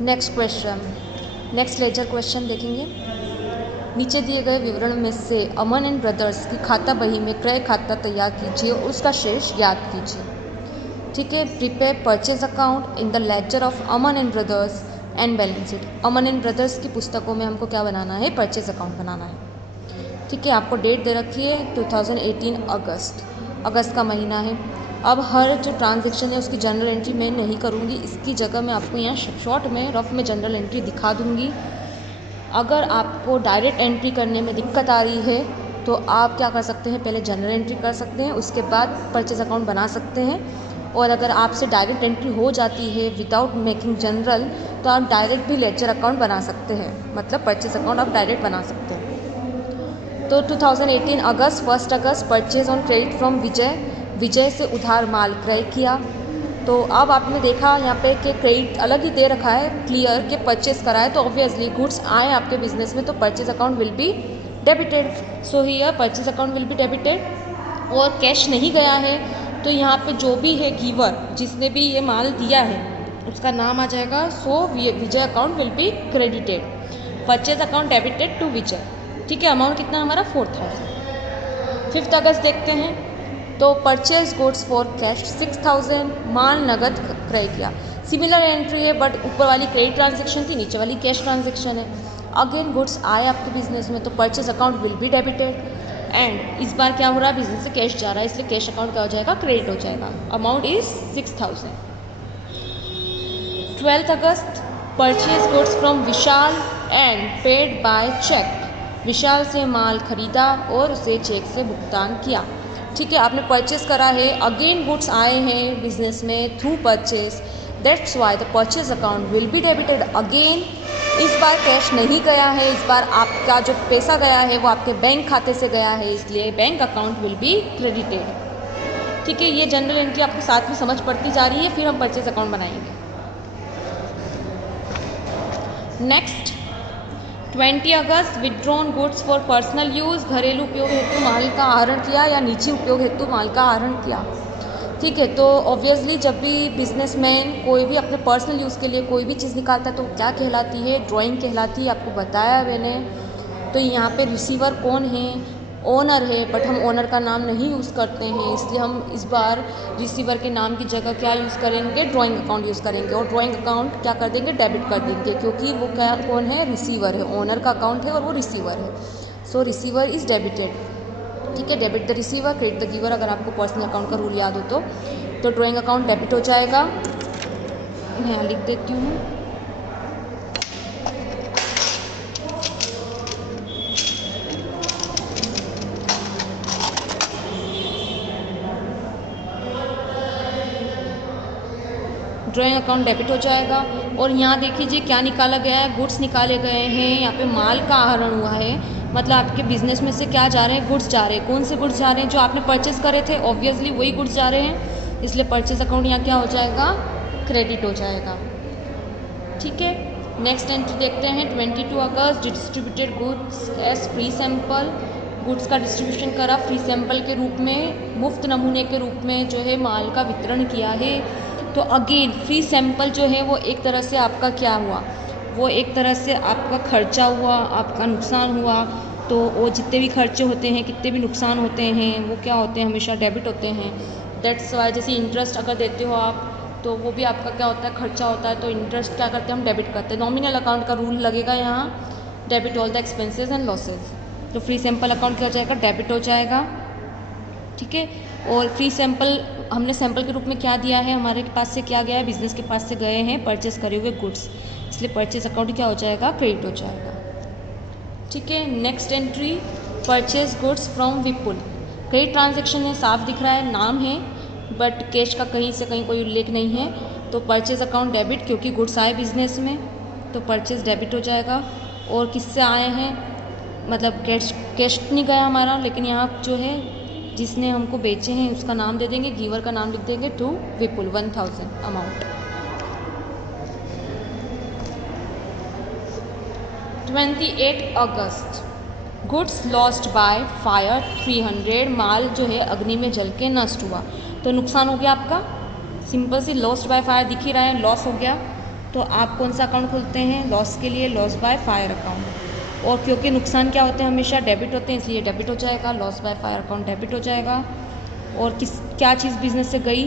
Next question, next ledger question देखेंगे। नीचे दिए गए विवरण में से अमन एंड ब्रदर्स की खाता बही में क्रय खाता तैयार कीजिए और उसका शेष ज्ञात कीजिए। ठीक है, prepare purchase account in the laser of Aman and brothers and balance sheet. Aman and brothers की पुस्तकों में हमको क्या बनाना है, परचेज अकाउंट बनाना है। ठीक है, आपको डेट दे रखी है 2018 अगस्त का महीना है। अब हर जो ट्रांजेक्शन है उसकी जनरल एंट्री मैं नहीं करूँगी, इसकी जगह मैं आपको यहाँ शॉर्ट में रफ में जनरल एंट्री दिखा दूँगी। अगर आपको डायरेक्ट एंट्री करने में दिक्कत आ रही है तो आप क्या कर सकते हैं, पहले जनरल एंट्री कर सकते हैं, उसके बाद परचेज अकाउंट बना सकते हैं। और अगर आपसे डायरेक्ट एंट्री हो जाती है विदाउट मेकिंग जनरल, तो आप डायरेक्ट भी लेजर अकाउंट बना सकते हैं, मतलब परचेज अकाउंट आप डायरेक्ट बना सकते हैं। तो 2018 अगस्त 1 अगस्त परचेज ऑन क्रेडिट फ्रॉम विजय से उधार माल क्रय किया। तो अब आपने देखा यहाँ पे कि क्रेडिट अलग ही दे रखा है, क्लियर के परचेज करा है, तो ऑब्वियसली गुड्स आए आपके बिजनेस में तो purchase account will be debited. So here purchase account will be debited. और कैश नहीं गया है तो यहाँ पे जो भी है गिवर, जिसने भी ये माल दिया है उसका नाम आ जाएगा। So Vijay account will be credited, purchase account debited to Vijay. ठीक है, अमाउंट कितना हमारा 4000। 5 अगस्त देखते हैं, तो परचेज गुड्स फॉर कैश 6000, माल नगद क्रय किया। सिमिलर एंट्री है बट ऊपर वाली क्रेडिट ट्रांजेक्शन थी, नीचे वाली कैश ट्रांजेक्शन है। अगेन गुड्स आए आपके बिजनेस में तो purchase account will be debited. And इस बार क्या हो रहा है, बिजनेस से कैश जा रहा है, इसलिए कैश अकाउंट क्या हो जाएगा, क्रेडिट हो जाएगा। Amount is 6000। 12 August purchase goods from Vishal and paid by cheque. Vishal से माल खरीदा और उसे चेक से भुगतान किया। ठीक है, आपने परचेज करा है, अगेन गुड्स आए हैं बिजनेस में through purchase, that's why the purchase account will be debited again. इस बार कैश नहीं गया है, इस बार आपका जो पैसा गया है वो आपके बैंक खाते से गया है, इसलिए bank account will be credited. ठीक है, ये जनरल एंट्री आपको साथ में समझ पड़ती जा रही है, फिर हम परचेज अकाउंट बनाएंगे। Next 20 August withdrawn goods for personal use. घरेलू उपयोग हेतु माल का आहरण किया या निजी उपयोग हेतु माल का आहरण किया। ठीक है, तो ऑब्वियसली जब भी बिजनेसमैन कोई भी अपने पर्सनल यूज़ के लिए कोई भी चीज़ निकालता है तो क्या कहलाती है, ड्राइंग कहलाती है, आपको बताया मैंने। तो यहाँ पे रिसीवर कौन है, ओनर है, बट हम ओनर का नाम नहीं यूज़ करते हैं, इसलिए हम इस बार रिसीवर के नाम की जगह क्या यूज़ करेंगे, ड्राइंग अकाउंट यूज़ करेंगे। और ड्राइंग अकाउंट क्या कर देंगे, डेबिट कर देंगे, क्योंकि वो क्या कौन है, रिसीवर है, ओनर का अकाउंट है और वो रिसीवर है। सो रिसीवर इज़ डेबिटेड। ठीक है, debit the receiver credit the giver, अगर आपको पर्सनल अकाउंट का रूल याद हो तो ड्राइंग अकाउंट डेबिट हो जाएगा। मैं यहाँ लिख देती हूँ। ड्राइंग अकाउंट डेबिट हो जाएगा। और यहाँ देख लीजिए क्या निकाला गया है, गुड्स निकाले गए हैं, यहाँ पे माल का आहरण हुआ है, मतलब आपके बिजनेस में से क्या जा रहे हैं, गुड्स जा रहे हैं। कौन से गुड्स जा रहे हैं, जो आपने परचेज करे थे, ऑब्वियसली वही गुड्स जा रहे हैं, इसलिए परचेज अकाउंट यहाँ क्या हो जाएगा, क्रेडिट हो जाएगा। ठीक है, नेक्स्ट एंट्री देखते हैं 22 August distributed goods as free sample. Goods का डिस्ट्रीब्यूशन करा फ्री सैंपल के रूप में, मुफ्त नमूने के रूप में जो है माल का वितरण किया है। तो अगेन फ्री सैंपल जो है वो एक तरह से आपका क्या हुआ, वो एक तरह से आपका खर्चा हुआ, आपका नुकसान हुआ। तो वो जितने भी खर्चे होते हैं, कितने भी नुकसान होते हैं, वो क्या होते हैं, हमेशा डेबिट होते हैं। दैट्स वाई जैसे इंटरेस्ट अगर देते हो आप तो वो भी आपका क्या होता है, खर्चा होता है, तो इंटरेस्ट क्या करते हैं, हम डेबिट करते हैं। नॉमिनल अकाउंट का रूल लगेगा यहाँ, debit all the expenses and losses. तो फ्री सैंपल अकाउंट क्या हो जाएगा, डेबिट हो जाएगा। ठीक है, और फ्री सैंपल हमने सैंपल के रूप में क्या दिया है, हमारे पास से क्या गया है, बिजनेस के पास से गए हैं परचेज करे हुए गुड्स, इसलिए परचेज अकाउंट क्या हो जाएगा, क्रेडिट हो जाएगा। ठीक है, next entry purchase goods from Vipul. Credit transaction है, साफ दिख रहा है, नाम है, बट कैश का कहीं से कहीं कोई उल्लेख नहीं है। तो परचेज अकाउंट डेबिट, क्योंकि गुड्स आए बिजनेस में तो परचेज डेबिट हो जाएगा। और किससे आए हैं, मतलब कैश नहीं गया हमारा, लेकिन यहाँ जो है जिसने हमको बेचे हैं उसका नाम दे देंगे, गिवर का नाम लिख देंगे टू विपुल 1000 अमाउंट। 28 अगस्त गुड्स लॉस्ट बाय फायर 300। माल जो है अग्नि में जल के नष्ट हुआ, तो नुकसान हो गया आपका, सिंपल सी लॉस्ट बाय फायर दिख ही रहा है, लॉस हो गया। तो आप कौन सा अकाउंट खोलते हैं लॉस के लिए? Loss by fire account. और क्योंकि नुकसान क्या होते हैं? हमेशा डेबिट होते हैं, इसलिए डेबिट हो जाएगा। Loss by fire account debit हो जाएगा। और क्या चीज़ बिजनेस से गई?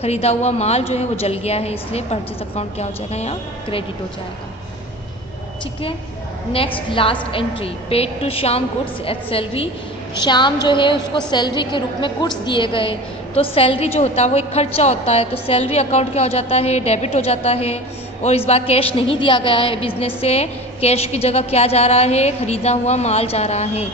खरीदा हुआ माल जो है वो जल गया है, इसलिए परचेज अकाउंट क्या हो जाएगा? यहाँ क्रेडिट हो जाएगा। ठीक है। Next last entry, paid to Shyam goods at salary. Shyam जो है उसको सैलरी के रूप में गुड्स दिए गए, तो सैलरी जो होता है वो एक खर्चा होता है, तो सैलरी अकाउंट क्या हो जाता है? डेबिट हो जाता है। और इस बार कैश नहीं दिया गया है बिजनेस से, कैश की जगह क्या जा रहा है? खरीदा हुआ माल जा रहा है,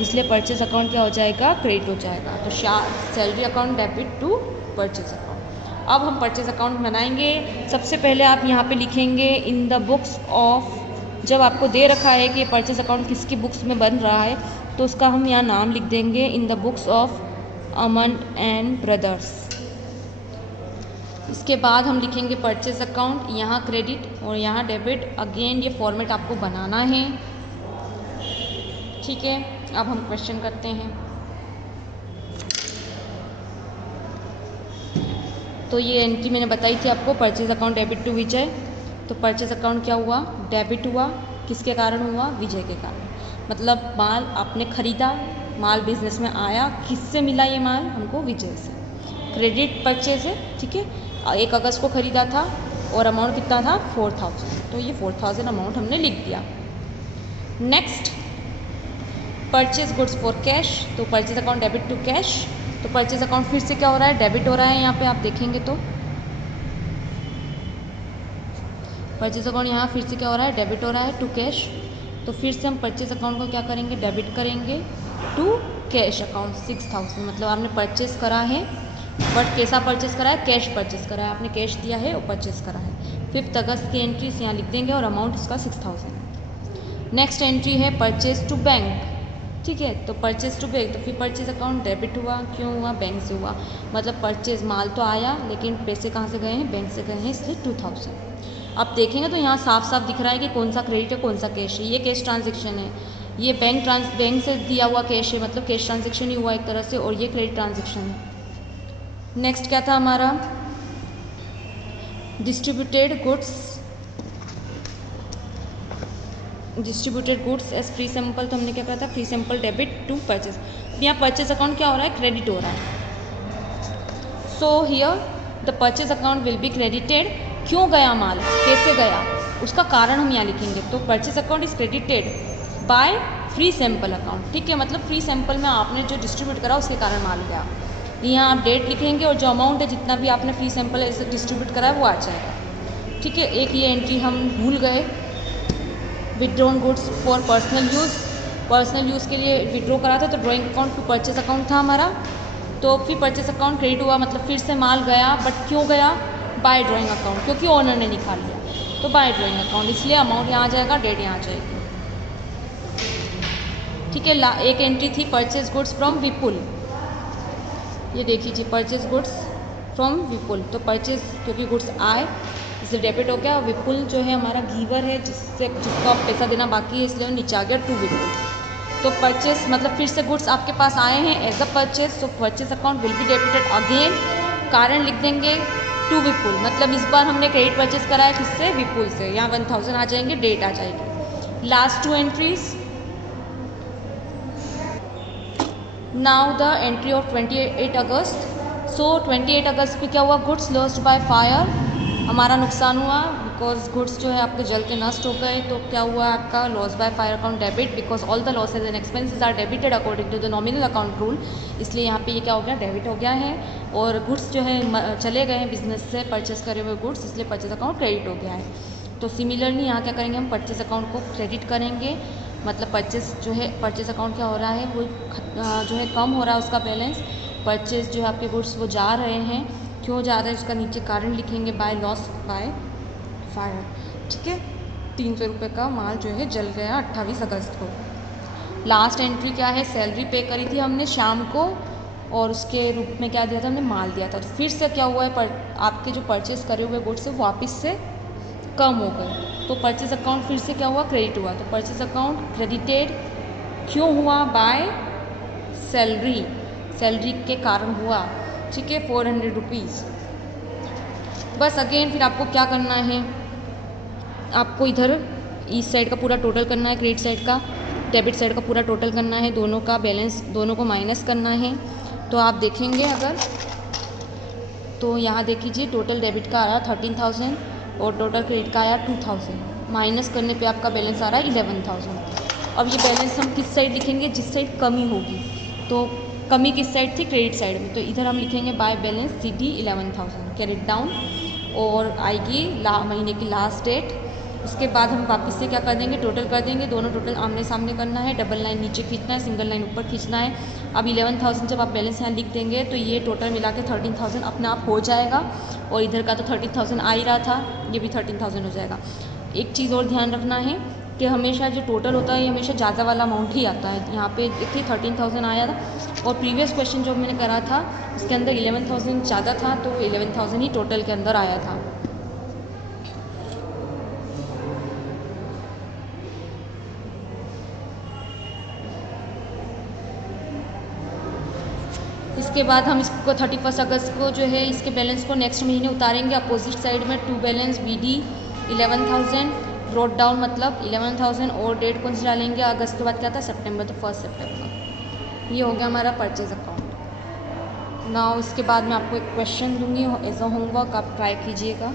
इसलिए परचेज अकाउंट क्या हो जाएगा? क्रेडिट हो जाएगा। तो salary account debit to purchase account. अब हम परचेज अकाउंट बनाएंगे। सबसे पहले आप यहाँ पे लिखेंगे इन द बुक्स ऑफ, जब आपको दे रखा है कि परचेज अकाउंट किसकी बुक्स में बन रहा है, तो उसका हम यहाँ नाम लिख देंगे in the books of Aman and brothers. इसके बाद हम लिखेंगे परचेज अकाउंट, यहाँ क्रेडिट और यहाँ डेबिट। अगेन ये फॉर्मेट आपको बनाना है। ठीक है, अब हम क्वेश्चन करते हैं। तो ये एंट्री मैंने बताई थी आपको, परचेज अकाउंट डेबिट टू विजय। तो परचेज अकाउंट क्या हुआ? डेबिट हुआ। किसके कारण हुआ? विजय के कारण। मतलब माल आपने खरीदा, माल बिजनेस में आया, किससे मिला ये माल? हमको विजय से। क्रेडिट परचेज है। ठीक है, 1 अगस्त को खरीदा था और अमाउंट कितना था? 4000। तो ये 4000 अमाउंट हमने लिख दिया। Next, purchase goods for cash. तो purchase account debit to cash. तो परचेज अकाउंट फिर से क्या हो रहा है? डेबिट हो रहा है। यहाँ पे आप देखेंगे तो परचेज अकाउंट यहाँ फिर से क्या हो रहा है? डेबिट हो रहा है टू कैश। तो फिर से हम परचेज अकाउंट को क्या करेंगे? डेबिट करेंगे टू कैश अकाउंट 6000। मतलब आपने परचेज करा है, बट कैसा परचेज करा है? कैश परचेज करा है। आपने कैश दिया है और परचेज करा है। 5 अगस्त की एंट्री यहाँ लिख देंगे और अमाउंट इसका 6000। नेक्स्ट एंट्री है परचेज टू बैंक। ठीक है, तो परचेज टू बैंक, तो फिर परचेज अकाउंट डेबिट हुआ। क्यों हुआ? बैंक से हुआ। मतलब परचेज माल तो आया, लेकिन पैसे कहाँ से गए हैं? बैंक से गए हैं, इसलिए 2000। अब देखेंगे तो यहाँ साफ साफ दिख रहा है कि कौन सा क्रेडिट है कौन सा कैश है। ये कैश ट्रांजेक्शन है, ये बैंक से दिया हुआ कैश है, मतलब कैश ट्रांजेक्शन ही हुआ एक तरह से, और ये क्रेडिट ट्रांजेक्शन है। नेक्स्ट क्या था हमारा? Distributed goods as free sample. तो हमने क्या कहा था? Free sample debit to purchase. यहाँ परचेज अकाउंट क्या हो रहा है? क्रेडिट हो रहा है। So here the purchase account will be credited. क्यों गया माल? कैसे गया? उसका कारण हम यहाँ लिखेंगे। तो purchase account is credited by free sample account. ठीक है, मतलब फ्री सैंपल में आपने जो डिस्ट्रीब्यूट करा उसके कारण माल गया। यहाँ आप डेट लिखेंगे और जो अमाउंट है जितना भी आपने फ्री सैंपल ऐसे डिस्ट्रीब्यूट करा है वो आ जाएगा। ठीक है, एक ये एंट्री हम भूल गए, withdrawn goods for personal use. Personal use के लिए विड्रॉ करा था, तो ड्राइंग अकाउंट फिर परचेज अकाउंट था हमारा। तो फिर परचेज अकाउंट क्रेडिट हुआ, मतलब फिर से माल गया, बट क्यों गया? बाय ड्राइंग अकाउंट, क्योंकि ओनर ने निकाल लिया, तो बाय ड्राइंग अकाउंट, इसलिए अमाउंट यहाँ आ जाएगा, डेट यहाँ आ जाएगी। ठीक है, एक एंट्री थी परचेज गुड्स फ्रॉम विपुल। ये देखिए जी, परचेज गुड्स फ्रॉम विपुल। तो परचेज क्योंकि गुड्स आए इसलिए डेबिट हो गया। विपुल जो है हमारा गीवर है, जिसको आप पैसा देना बाकी है, इसलिए नीचे आ गया टू विपुल। तो परचेज मतलब फिर से गुड्स आपके पास आए हैं as a purchase, so purchase account will be debited again. कारण लिख देंगे टू विपुल, मतलब इस बार हमने क्रेडिट परचेज करा है किससे? विपुल से। यहाँ 1000 आ जाएंगे, डेट आ जाएगी। Last 2 entries. Now the entry of 28 अगस्त। सो 28 अगस्त पे क्या हुआ? गुड्स लॉस्ट बाय फायर, हमारा नुकसान हुआ बिकॉज गुड्स जो है आपके जलते नष्ट हो गए। तो क्या हुआ आपका? Loss by fire account debit, because all the losses and expenses are debited according to the nominal account rule, इसलिए यहाँ पे ये क्या हो गया? डेबिट हो गया है। और गुड्स जो है चले गए हैं बिजनेस से परचेस करे हुए गुड्स, इसलिए परचेज अकाउंट क्रेडिट हो गया है। तो सिमिलरली यहाँ क्या करेंगे? हम परचेज अकाउंट को क्रेडिट करेंगे, मतलब परचेज जो है परचेज अकाउंट क्या हो रहा है? वो जो है कम हो रहा है उसका बैलेंस। परचेज जो है आपके गुड्स वो जा रहे हैं, क्यों जा रहे हैं उसका नीचे कारण लिखेंगे, बाय लॉस बाय फायर। ठीक है, 300 रुपये का माल जो है जल गया 28 अगस्त को। लास्ट एंट्री क्या है? सैलरी पे करी थी हमने शाम को, और उसके रूप में क्या दिया था? हमने माल दिया था। तो फिर से क्या हुआ है? आपके जो परचेज करे हुए गुड्स है वापस से कम हो गए, तो परचेज अकाउंट फिर से क्या हुआ? क्रेडिट हुआ। तो परचेज अकाउंट क्रेडिटेड क्यों हुआ? बाय सैलरी, सैलरी के कारण हुआ। ठीक है, 400 रुपीज़। बस अगेन फिर आपको क्या करना है, आपको इधर इस साइड का पूरा टोटल करना है, क्रेडिट साइड का डेबिट साइड का पूरा टोटल करना है, दोनों का बैलेंस दोनों को माइनस करना है। तो आप देखेंगे अगर तो यहाँ देखिए टोटल डेबिट का आ रहा है 13,000 और टोटल क्रेडिट का आया 2,000, माइनस करने पे आपका बैलेंस आ रहा है 11,000। अब ये बैलेंस हम किस साइड लिखेंगे, जिस साइड कमी होगी। तो कमी किस साइड थी, क्रेडिट साइड में, तो इधर हम लिखेंगे by balance CD 11,000 carried down और आएगी महीने की लास्ट डेट। उसके बाद हम वापस से क्या कर देंगे, टोटल कर देंगे, दोनों टोटल आमने सामने करना है, डबल लाइन नीचे खींचना है, सिंगल लाइन ऊपर खींचना है। अब 11,000 जब आप बैलेंस यहाँ लिख देंगे तो ये टोटल मिला के 13,000 अपने आप हो जाएगा, और इधर का तो 13,000 आ ही रहा था, ये भी 13,000 हो जाएगा। एक चीज़ और ध्यान रखना है कि हमेशा जो टोटल होता है ये हमेशा ज़्यादा वाला अमाउंट ही आता है। यहाँ पे देखिए 13,000 आया था, और प्रीवियस क्वेश्चन जो मैंने करा था उसके अंदर 11,000 ज़्यादा था, तो 11,000 ही टोटल के अंदर आया था। इसके बाद हम इसको 31 अगस्त को जो है इसके बैलेंस को नेक्स्ट महीने उतारेंगे अपोजिट साइड में, to balance BD 11,000 brought down मतलब 11,000, और डेट कौन सी डालेंगे, अगस्त के बाद क्या था, सितंबर, तो 1 सितंबर। ये हो गया हमारा परचेज अकाउंट। नाउ इसके बाद मैं आपको एक क्वेश्चन दूंगी एज अ होमवर्क, आप ट्राई कीजिएगा।